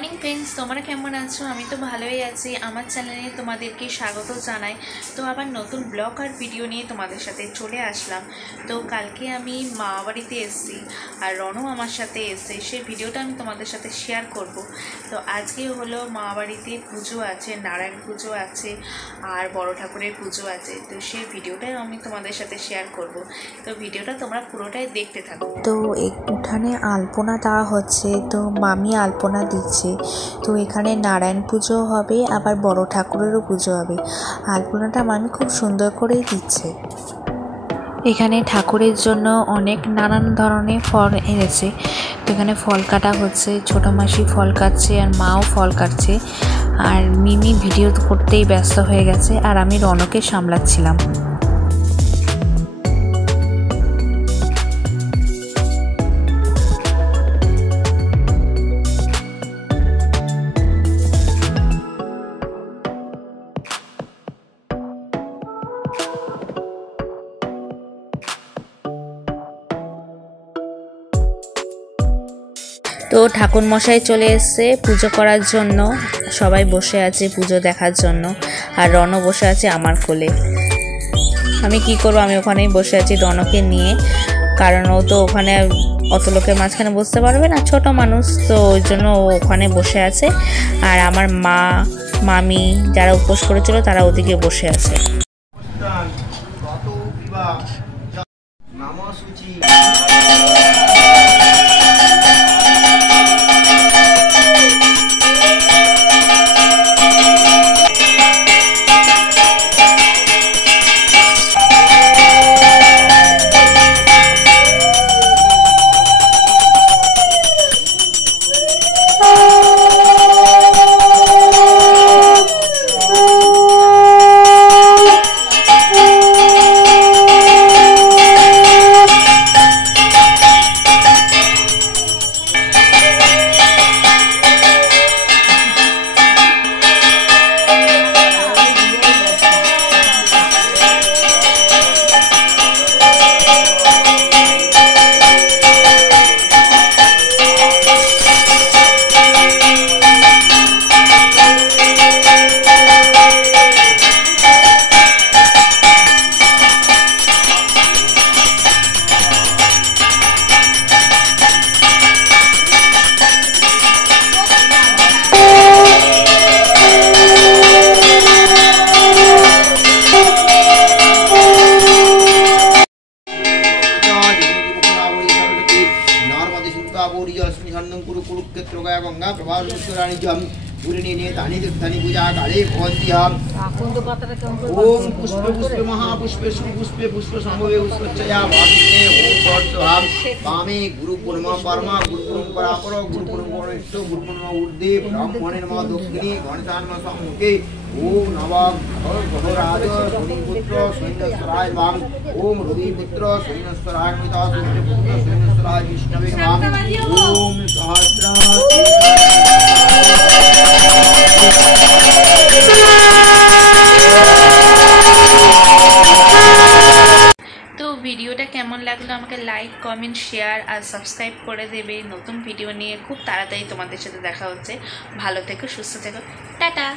Morning friends, তোমরা কেমন আছো? আমি তো ভালোই আছি। আমার চ্যানেলে তোমাদেরকে স্বাগত জানাই। তো আবার নতুন ব্লগ আর ভিডিও নিয়ে তোমাদের সাথে চলে আসলাম। তো কালকে আমি মামা বাড়িতে এসেছি আর রনও আমার সাথে এসে সেই ভিডিওটা আমি তোমাদের সাথে শেয়ার করব। তো আজকে হলো মামা বাড়িতে পুজো আছে, নারায়ণ পুজো আছে আর বড় ঠাকুরের পুজো আছে। তো সেই ভিডিওটাই আমি তোমাদের সাথে শেয়ার করব। তো ভিডিওটা তোমরা পুরোটাই দেখতে থাকো। তো উঠানে আলপনা দেওয়া হচ্ছে, তো মামি আলপনা দিচ্ছে। তো এখানে নারায়ণ পুজো হবে, আবার বড় ঠাকুরেরও পুজো হবে। আলপনাটা মামি খুব সুন্দর করেই দিচ্ছে। এখানে ঠাকুরের জন্য অনেক নানান ধরনের ফল এনেছে। তো এখানে ফল কাটা হচ্ছে, ছোটো মাসি ফল কাটছে আর মাও ফল কাটছে। আর মিমি ভিডিও করতেই ব্যস্ত হয়ে গেছে আর আমি রনকে সামলাচ্ছিলাম। তো ঠাকুর মশাই চলে এসেছে পুজো করার জন্য, সবাই বসে আছে পুজো দেখার জন্য। আর রনও বসে আছে আমার কোলে। আমি কি করব, আমি ওখানেই বসে আছি রনকে নিয়ে, কারণ ও তো ওখানে অত লোকের মাঝখানে বসতে পারবে না, ছোট মানুষ, তো ওই জন্য ও ওখানে বসে আছে। আর আমার মা মামি যারা উপোস করেছিল তারা ওদিকে বসে আছে। ओम पुष्पे पुष्पे महापुष्पे सुपुष्पे पुष्प संभवे पुष्पचया वामे ओम सर्वभाव वामे गुरु पूर्णिमा परमा गुरु परंपरा पर गुरु पूर्णिमा इष्ट गुरु पूर्णिमा ऊर्ध्वे ब्राह्मणे नमः दक्षिणे गणेशाय नमः सम्मुखे ओम नमः भवराज पुत्र सैन्यस्वराय वाम ओम रविपुत्र सैन्यस्वराय पिता सूर्यपुत्र सैन्यस्वराय विष्णवे वाम ओम सहस्रा তো ভিডিওটা কেমন লাগলো আমাকে লাইক, কমেন্ট, শেয়ার আর সাবস্ক্রাইব করে দেবে। নতুন ভিডিও নিয়ে খুব তাড়াতাড়ি তোমাদের সাথে দেখা হচ্ছে। ভালো থেকো, সুস্থ থেকো, টাটা।